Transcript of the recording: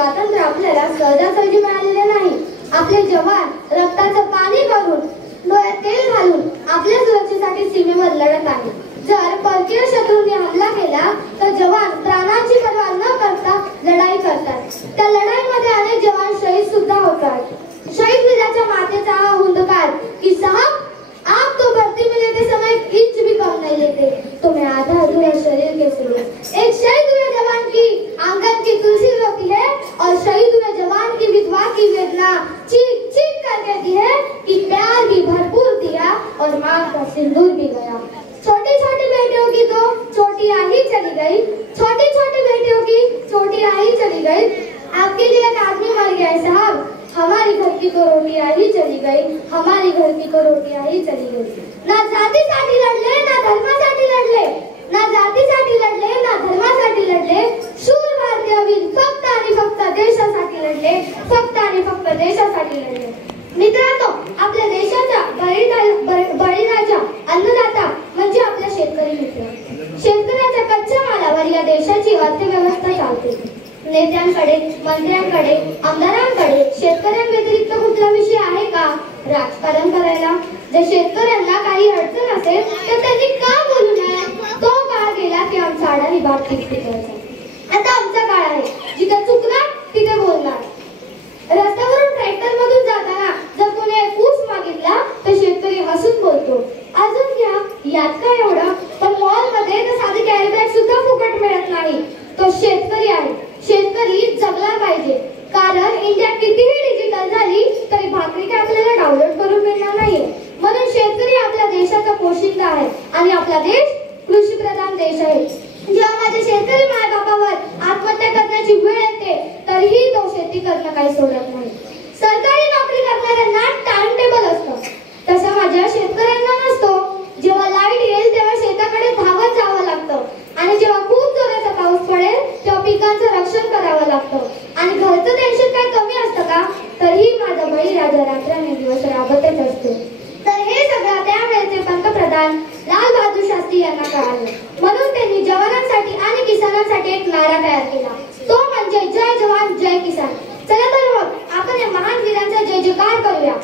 स्वातंत्र्य आपल्याला सहजासहजी मिळालेले नाही. आपले जवान रक्ताचं पाणी करून डोळ्यात तेल घालून आपल्या सुरक्षेसाठी सीमेवर लढत आहे. जर परकीय शत्रूंनी हमला केला तर जवान प्राणांची पर्वा न करता लढाई करतात. त्या लढाईमध्ये अनेक जवान शहीद सुद्धा होतात. शहीद वीराच्या मातेचा हा हुंदकार की साहब आप तो भर्ती में लेते समय एक इंच भी कम नहीं लेते, तो मैं आधा अधूरा शरीर कैसे लूं? एक शहीद हुए जवान की आंगन की तुलसी रोती है और शहीद हुए जवान की विधवा की वेदना चीख चीख कर कहती है कि प्यार भी भरपूर दिया और मां का सिंदूर भी गया. छोटी छोटी बेटियों की तो छोटी राही चली गई, छोटी छोटी बेटियों की छोटी राही चली गई. आपके लिए एक आदमी मर गया है साहब, हमारी घर की तो रोटियां ही चली गई, हमारी घर की तो रोटियां ही चली गई. ना जातीसाठी लढले ना धर्मासाठी लढले, ना जातीसाठी लढले ना धर्मासाठी लढले. शूर भारतीय वीर फक्त आणि फक्त देशासाठी लढले, फक्त आणि फक्त देशासाठी लढले. मित्रांनो, आपल्या देशाचा बळीराजा अन्नदाता म्हणजे आपला शेतकरी मित्र. शेतकऱ्याच्या कच्च्या मालावर या देशाची अर्थव्यवस्था चालते. नेत्यांकडे, मंत्र्यांकडे, आमदारांकडे शेतकऱ्यांव्यतिरिक्त कुठला विषय आहे का राजकारण करायला? जर शेतकऱ्यांना काही अडचण असेल तर त्यांनी का बोलू नये? तो काळ गेला की आमचा आडाणी बाप करायचा. आता आमचा काळ आहे, जिथे चुकणार तिथे बोलणार. रस्त्यावरून ट्रॅक्टर मधून जाताना जर कोणी ऊस मागितला तर शेतकरी हसून बोलतो, अजून घ्या, यात काय एवढं? पण मॉल मध्ये तर साधी कॅरी बॅग सुद्धा फुकट मिळत नाही. तो शेतकरी आहे. शेतकरी जगला पाहिजे, कारण इंडिया कितीही डिजिटल झाली तरी भाकरी काय आपल्याला डाउनलोड करून मिळणार नाहीये. म्हणून शेतकरी आपल्या देशाचा पोशिंदा आहे आणि आपला देश कृषी प्रधान देश आहे. जेव्हा माझ्या शेतकरी मायबापावर आत्महत्या करण्याची वेळ येते तरीही तो शेती करणं काही सोडत नाही. सरकारी नोकरी करणाऱ्यांना टाइम टेबल असतं, तसं माझ्या शेतकऱ्यांना नसतो. जेव्हा लाईट येईल तेव्हा शेताकडे धावत जावं लागतं आणि जेव्हा खूप जोराचा पाऊस पडेल तेव्हा पिकांचं रक्षण करावं लागतं. आणि घरचं टेन्शन काय कमी असतं का? तरीही माझा बळीराजा रात्रने दिवस राबतच असतो. तर हे सगळं त्यावेळेचे पंतप्रधान लाल बहादूर शास्त्री यांना कळालं. म्हणून त्यांनी जवानांसाठी आणि किसानांसाठी एक नारा तयार केला, तो म्हणजे जय जवान जय किसान. चला तर मग आपण या महान वीरांचा जय जयकार करूया.